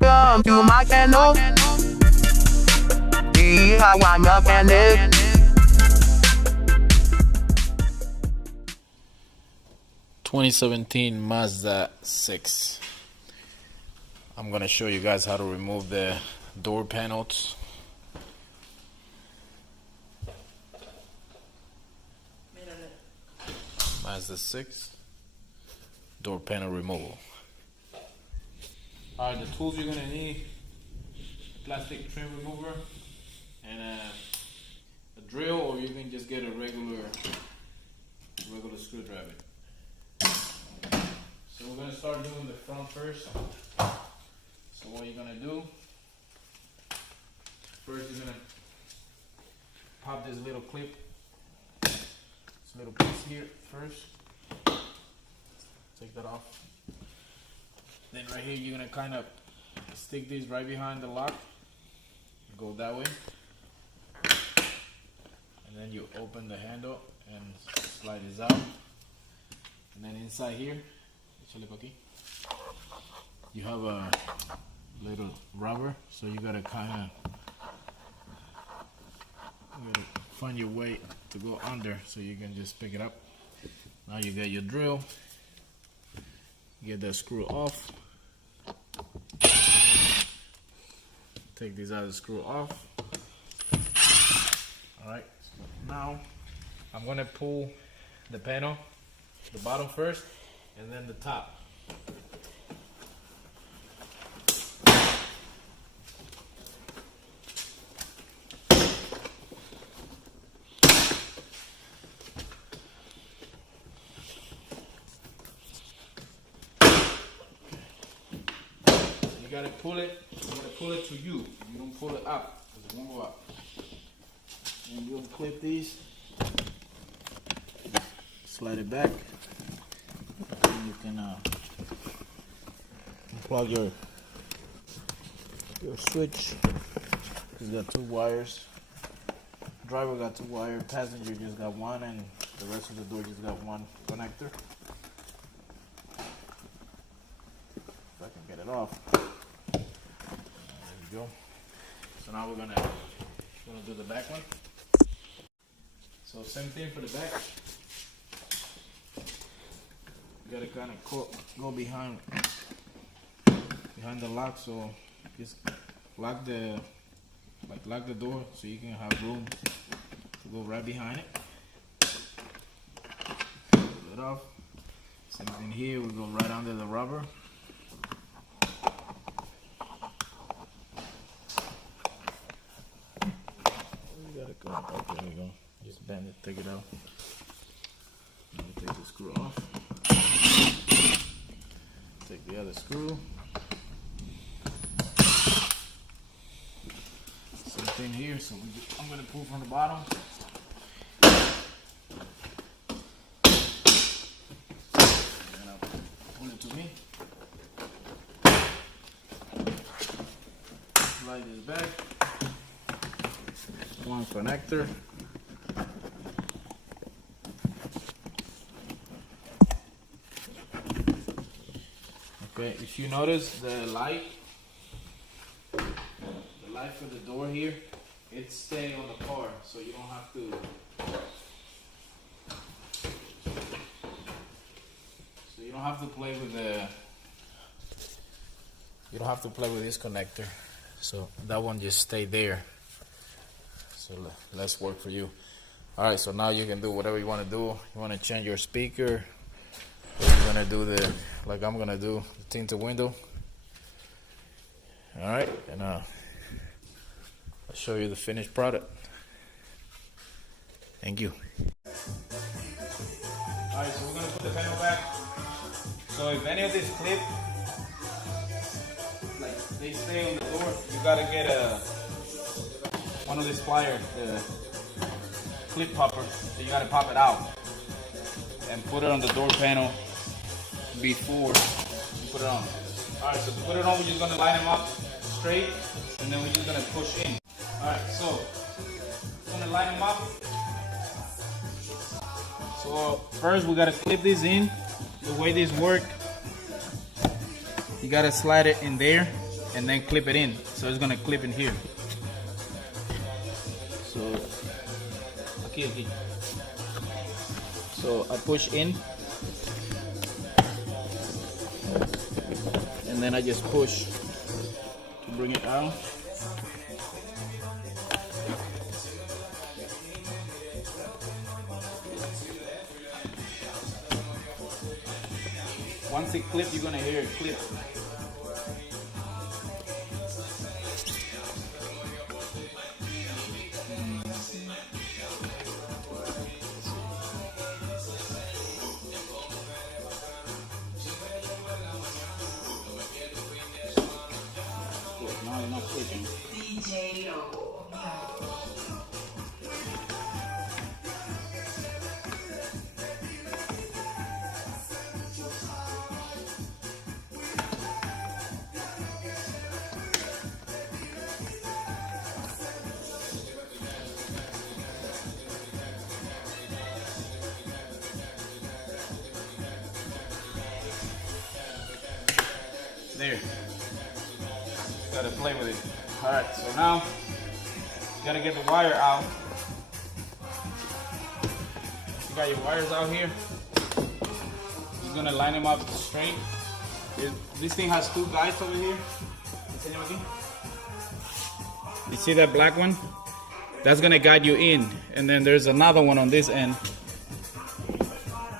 Welcome to my channel. See how I'm up and it. 2017 Mazda 6. I'm gonna show you guys how to remove the door panels. Mazda 6 door panel removal. Alright, the tools you're gonna need: plastic trim remover and a drill, or you can just get a regular screwdriver. So we're gonna start doing the front first. So what you're gonna do, first you're gonna pop this little clip, this little piece here first. Take that off. Then right here you're gonna kind of stick this right behind the lock. Go that way. And then you open the handle and slide this out. And then inside here, you have a little rubber, so you gotta kind of find your way to go under so you can just pick it up. Now you get your drill, get that screw off, take this other screw off. Alright, now I'm gonna pull the panel, the bottom first and then the top. You gotta pull it. You gotta pull it to you. You don't pull it up because it won't go up. And you'll clip these. Slide it back. And you can plug your switch. It's got two wires. Driver got two wires. Passenger just got one, and the rest of the door just got one connector. If I can get it off. There we go. So now we're gonna do the back one. So same thing for the back. You gotta kind of go behind the lock, so just lock the door so you can have room to go right behind it. Pull it off. Same thing here. We go right under the rubber. You gotta go. Okay, there we go. Just bend it, take it out. Now we take the screw off. Take the other screw. Same thing here. So I'm going to pull from the bottom. And I'll pull it to me. Slide this back. One connector. Okay, if you notice the light for the door here, it's staying on the car, so you don't have to. So you don't have to play with the. You don't have to play with this connector, so that one just stay there. So less work for you. All right, so now you can do whatever you want to do. You want to change your speaker. We're gonna do like I'm gonna do the tinted window. All right, and I'll show you the finished product. Thank you. All right, so we're gonna put the panel back. So if any of these clip, like they stay on the door, you gotta get one of these pliers, the clip popper. So you gotta pop it out and put it on the door panel before you put it on. Alright, so to put it on, we're just going to line them up straight, and then we're just going to push in. Alright, so we're going to line them up. So first we got to clip this in. The way this works, you got to slide it in there. and then clip it in. So it's gonna clip in here. So aquí. So I push in, and then I just push to bring it out. Once it clips, you're gonna hear it clip. Now you're not clipping. There. Gotta play with it. Alright, so now you gotta get the wire out. You got your wires out here. You're gonna line them up straight. This thing has two guides over here. You see that black one? That's gonna guide you in. And then there's another one on this end.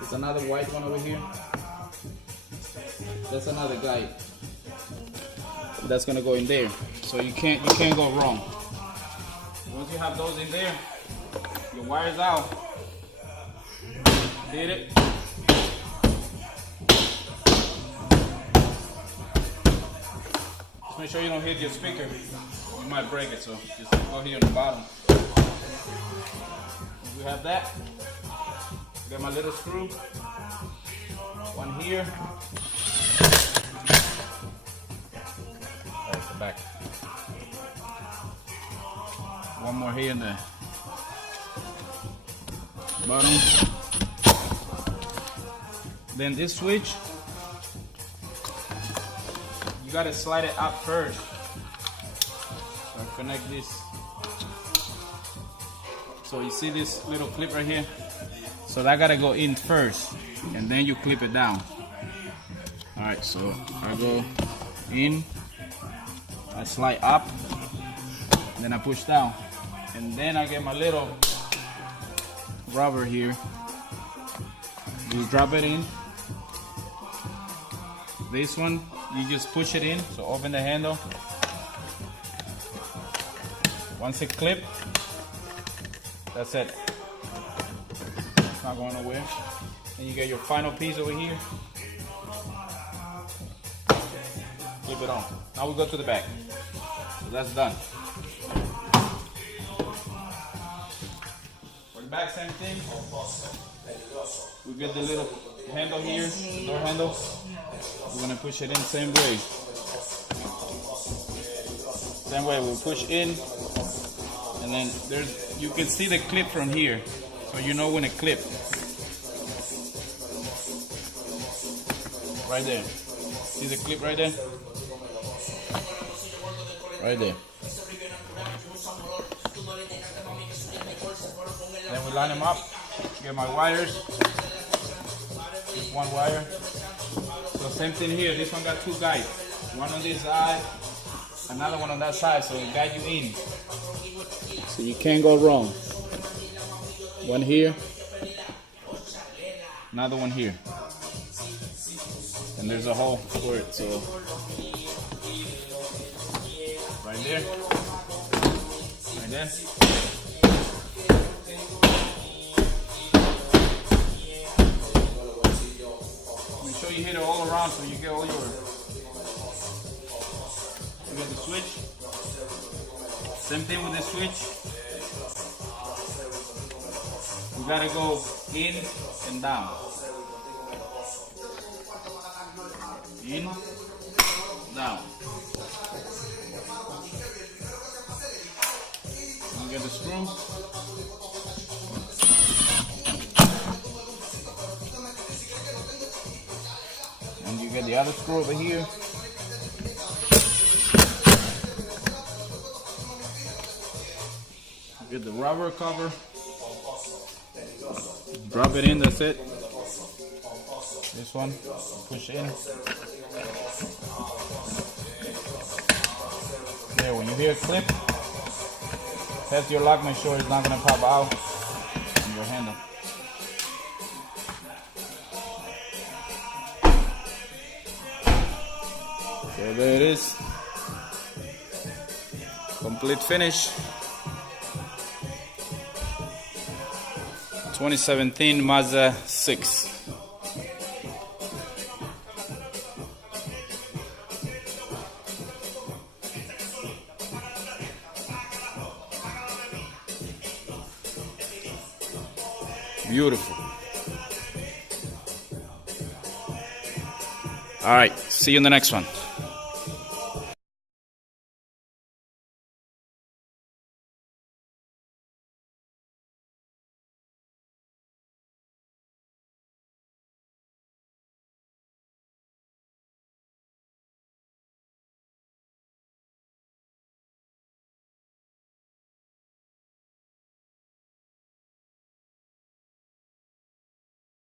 There's another white one over here. That's another guide. That's gonna go in there, so you can't go wrong. Once you have those in there, your wire's out. Did it? Just make sure you don't hit your speaker. You might break it, so just go here on the bottom. We have that. Got my little screw. One here. Back. One more here in the bottom. Then this switch, you gotta slide it up first. So I connect this. So you see this little clip right here? So that gotta go in first, and then you clip it down. All right, so I go in. I slide up, then I push down, and then I get my little rubber here. You drop it in. This one, you just push it in, so open the handle. Once it clips, that's it. It's not going nowhere. And you get your final piece over here. Clip it on. Now we go to the back. So that's done. For the back, same thing. We get the little handle here, the door handle. We're gonna push it in same way. Same way, we'll push in, and then you can see the clip from here, so you know when it clips. Right there. See the clip right there? Right there. Then we line them up. Get my wires. Just one wire. So same thing here. This one got two guides. One on this side, another one on that side. So it guide you in. So you can't go wrong. One here. Another one here. And there's a hole for it. So right there. Right there. Make sure you hit it all around so you get all your. You get the switch. Same thing with the switch. We gotta go in and down. In, down. You get the screw. And you get the other screw over here. Get the rubber cover. Drop it in, that's it. This one, push in. There, when you hear a clip, test your lock, make sure it's not gonna pop out on your handle. So there it is. Complete finish. 2017 Mazda 6. Beautiful. All right, see you in the next one.